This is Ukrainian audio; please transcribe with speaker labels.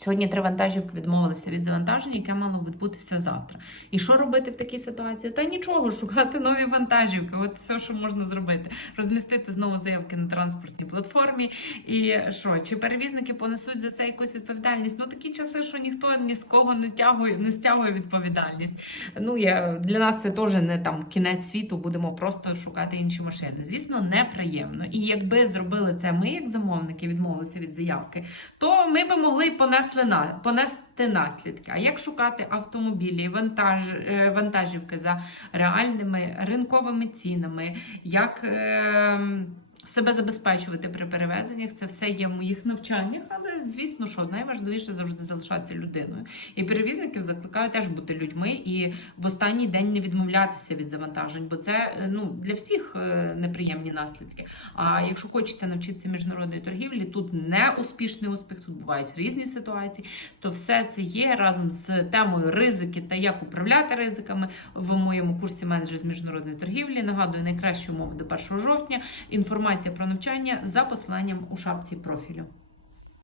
Speaker 1: Сьогодні три вантажівки відмовилися від завантаження, яке мало відбутися завтра. І що робити в такій ситуації? Та нічого, шукати нові вантажівки. От все, що можна зробити. Розмістити знову заявки на транспортній платформі. І що, чи перевізники понесуть за це якусь відповідальність? Ну такі часи, що ніхто ні з кого не тягує, не стягує відповідальність. Ну я для нас це теж не там кінець світу. Будемо просто шукати інші машини. Звісно, неприємно. І якби зробили це ми, як замовники, відмовилися від заявки, то ми би могли на понести наслідки. А як шукати автомобілі, вантаж, е, вантажівки за реальними ринковими цінами? Як е, себе забезпечувати при перевезеннях? Це все є в моїх навчаннях, але звісно, що найважливіше завжди залишатися людиною. І перевізників закликаю теж бути людьми і в останній день не відмовлятися від завантажень, бо це е, ну для всіх е, неприємні наслідки. А якщо хочете навчитися міжнародної торгівлі, тут не успішний успіх, тут бувають різні ситуації. То все це є разом з темою ризики та як управляти ризиками в моєму курсі менеджер з міжнародної торгівлі. Нагадую, найкращі умови до 1 жовтня. Інформація про навчання за посиланням у шапці профілю.